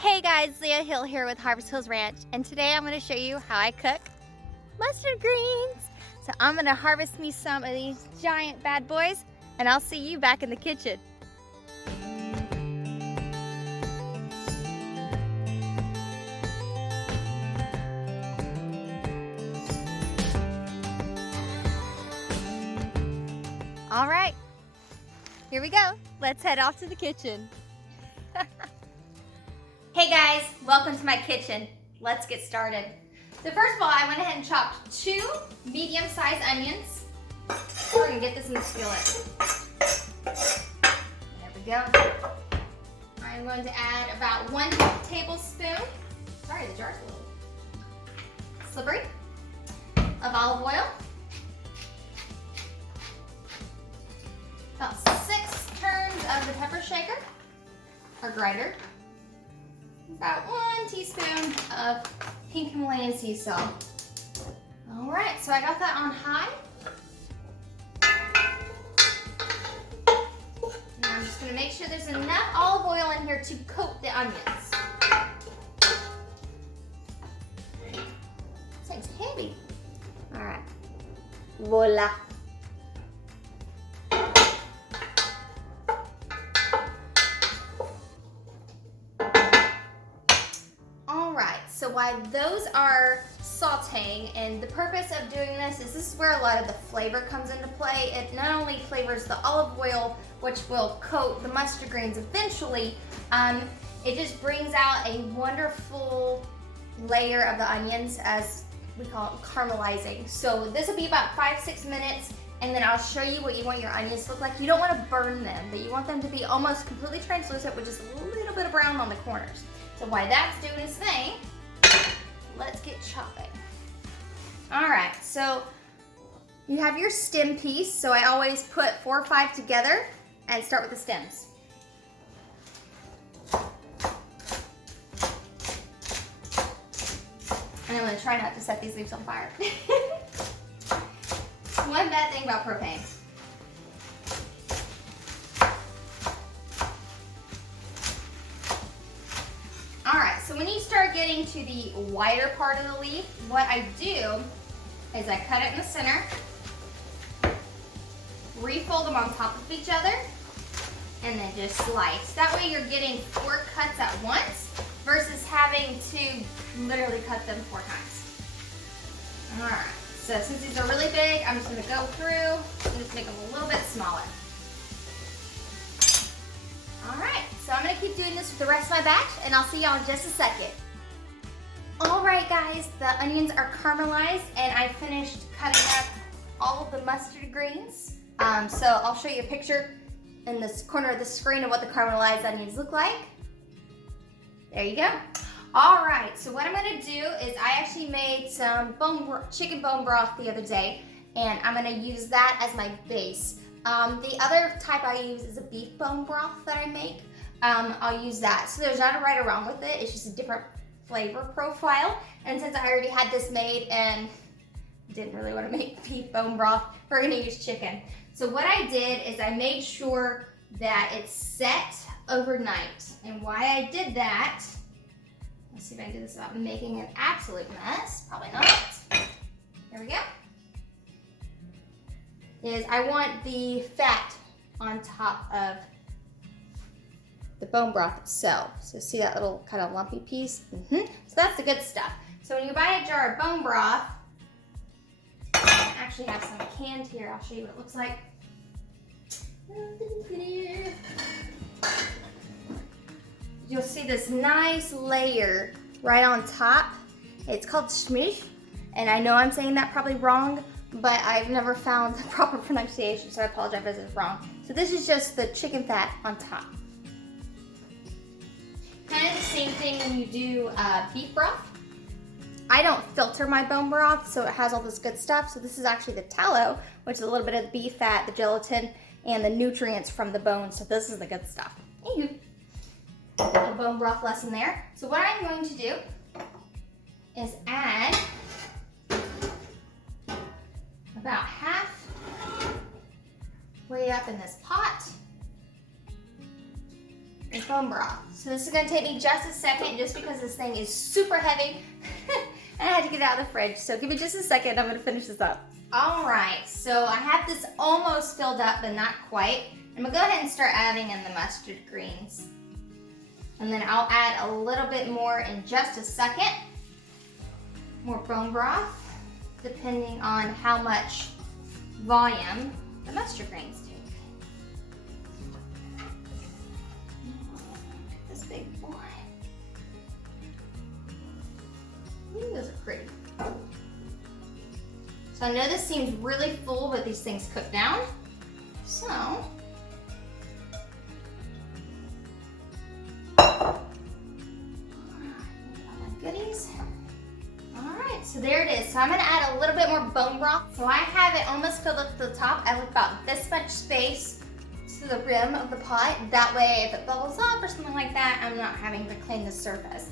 Hey guys, Leah Hill here with Harvest Hills Ranch, and today I'm going to show you how I cook mustard greens. So I'm going to harvest me some of these giant bad boys, and I'll see you back in the kitchen. All right, here we go. Let's head off to the kitchen. Hey guys, welcome to my kitchen. Let's get started. So first of all, I went ahead and chopped 2 medium-sized onions. We're gonna get this in the skillet. There we go. I'm going to add about 1 tablespoon, sorry the jar's a little slippery, of olive oil. About 6 turns of the pepper shaker, or grinder. About 1 teaspoon of pink Himalayan sea salt. All right, so I got that on high. And I'm just gonna make sure there's enough olive oil in here to coat the onions. This thing's heavy. All right, voila. So while those are sauteing, and the purpose of doing this is where a lot of the flavor comes into play. It not only flavors the olive oil, which will coat the mustard greens eventually, it just brings out a wonderful layer of the onions, as we call it, caramelizing. So this will be about 5-6 minutes, and then I'll show you what you want your onions to look like. You don't want to burn them, but you want them to be almost completely translucent with just a little bit of brown on the corners. So while that's doing its thing, let's get chopping. All right, so you have your stem piece. So I always put 4 or 5 together and start with the stems. And I'm gonna try not to set these leaves on fire. One bad thing about propane. So when you start getting to the wider part of the leaf, what I do is I cut it in the center, refold them on top of each other, and then just slice. That way you're getting 4 cuts at once versus having to literally cut them 4 times. All right, so since these are really big, I'm just gonna go through and just make them a little bit smaller. All right, so I'm gonna keep doing this for the rest of my batch, and I'll see y'all in just a second. All right, guys, the onions are caramelized, and I finished cutting up all of the mustard greens. So I'll show you a picture in this corner of the screen of what the caramelized onions look like. There you go. All right, so what I'm gonna do is I actually made some chicken bone broth the other day, and I'm gonna use that as my base. The other type I use is a beef bone broth that I make. I'll use that. So there's not a right or wrong with it. It's just a different flavor profile. And since I already had this made and didn't really want to make beef bone broth, we're gonna use chicken. So what I did is I made sure that it's set overnight. And why I did that, let's see if I can do this without making an absolute mess. Probably not. There we go. Is I want the fat on top of the bone broth itself. So see that little kind of lumpy piece? So that's the good stuff. So when you buy a jar of bone broth, I actually have some canned here. I'll show you what it looks like. You'll see this nice layer right on top. It's called schmish, and I know I'm saying that probably wrong, but I've never found the proper pronunciation, so I apologize if it's wrong. So this is just the chicken fat on top. Kind of the same thing when you do beef broth. I don't filter my bone broth, so it has all this good stuff. So this is actually the tallow, which is a little bit of the beef fat, the gelatin, and the nutrients from the bone. So this is the good stuff. Anywho, a bone broth lesson there. So what I'm going to do is add about half way up in this pot your bone broth. So this is gonna take me just a second just because this thing is super heavy and I had to get it out of the fridge. So give me just a second, I'm gonna finish this up. All right, so I have this almost filled up, but not quite. I'm gonna go ahead and start adding in the mustard greens. And then I'll add a little bit more in just a second. More bone broth, depending on how much volume the mustard greens take. This big boy. Ooh, those are pretty. So I know this seems really full, but these things cook down. So, goodies. All right, so there it is. So I'm gonna add a little bit more bone broth. So I have it almost filled up to the top. I have about this much space to the rim of the pot. That way, if it bubbles up or something like that, I'm not having to clean the surface.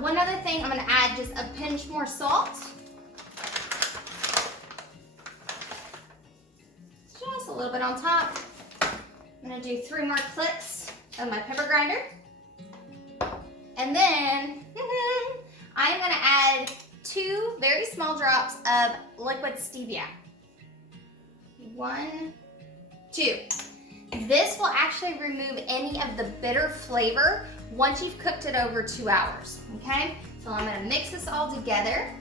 One other thing, I'm gonna add just a pinch more salt. Just a little bit on top. I'm gonna do 3 more clicks of my pepper grinder. And then I'm gonna add 2 very small drops of liquid stevia. 1, 2. This will actually remove any of the bitter flavor once you've cooked it over 2 hours, okay? So I'm gonna mix this all together.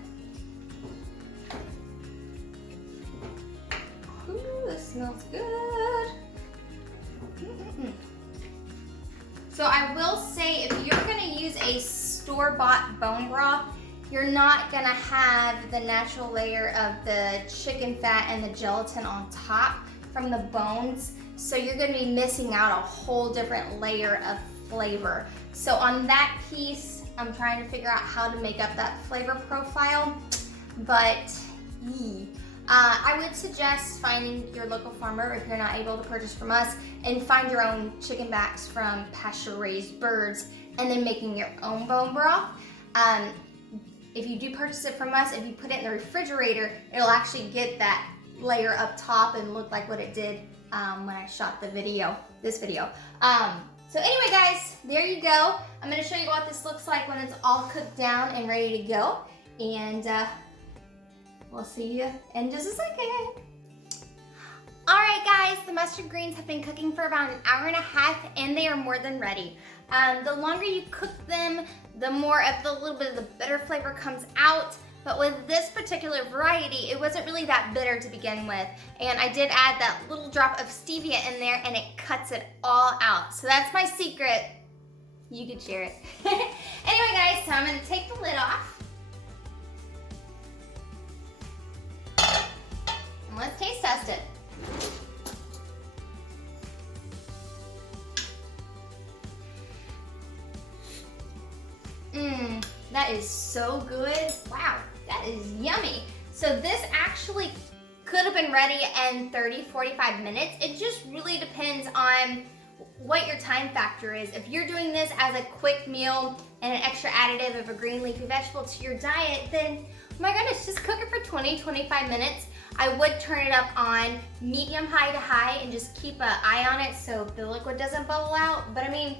Ooh, this smells good. So I will say, if you're gonna use a store-bought bone broth, you're not gonna have the natural layer of the chicken fat and the gelatin on top from the bones. So you're gonna be missing out a whole different layer of flavor. So on that piece, I'm trying to figure out how to make up that flavor profile, but I would suggest finding your local farmer if you're not able to purchase from us, and find your own chicken backs from pasture-raised birds, and then making your own bone broth. If you do purchase it from us, if you put it in the refrigerator, it'll actually get that layer up top and look like what it did when I shot this video. So anyway, guys, there you go. I'm gonna show you what this looks like when it's all cooked down and ready to go. And we'll see you in just a second. All right, guys, the mustard greens have been cooking for about 1.5 hours, and they are more than ready. The longer you cook them, the more of the little bit of the bitter flavor comes out. But with this particular variety, it wasn't really that bitter to begin with. And I did add that little drop of stevia in there, and it cuts it all out. So that's my secret. You could share it. Anyway, guys, so I'm gonna take the lid off. And let's taste test it. That is so good. Wow, that is yummy. So this actually could have been ready in 30-45 minutes. It just really depends on what your time factor is. If you're doing this as a quick meal and an extra additive of a green leafy vegetable to your diet, then, oh my goodness, just cook it for 20-25 minutes. I would turn it up on medium high to high and just keep an eye on it so the liquid doesn't bubble out. But I mean,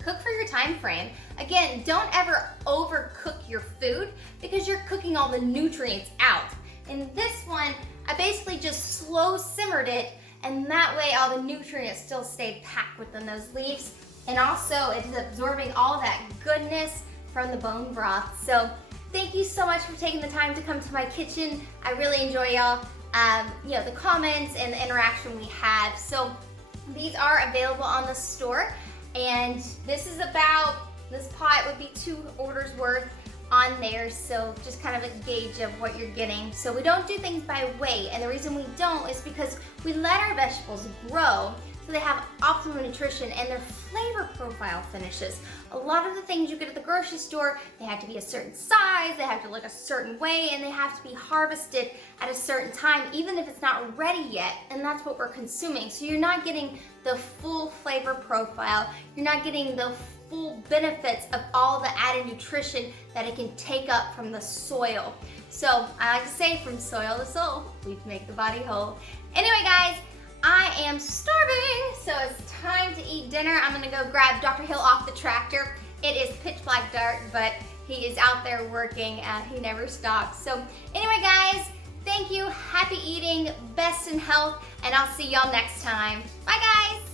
cook for your time frame. Again, don't ever overcook your food because you're cooking all the nutrients out. In this one, I basically just slow simmered it, and that way all the nutrients still stayed packed within those leaves. And also it's absorbing all that goodness from the bone broth. So thank you so much for taking the time to come to my kitchen. I really enjoy y'all, the comments and the interaction we have. So these are available on the store. And this pot would be 2 orders worth on there, so just kind of a gauge of what you're getting. So we don't do things by weight, and the reason we don't is because we let our vegetables grow so they have optimal nutrition and their flavor profile finishes. A lot of the things you get at the grocery store, they have to be a certain size, they have to look a certain way, and they have to be harvested at a certain time, even if it's not ready yet, and that's what we're consuming. So you're not getting the full flavor profile, you're not getting the full benefits of all the added nutrition that it can take up from the soil. So I like to say, from soil to soul, we make the body whole. Anyway, guys, I am starving, so it's time to eat dinner. I'm gonna go grab Dr. Hill off the tractor. It is pitch black dark, but he is out there working. He never stops. So anyway, guys, thank you. Happy eating, best in health, and I'll see y'all next time. Bye, guys.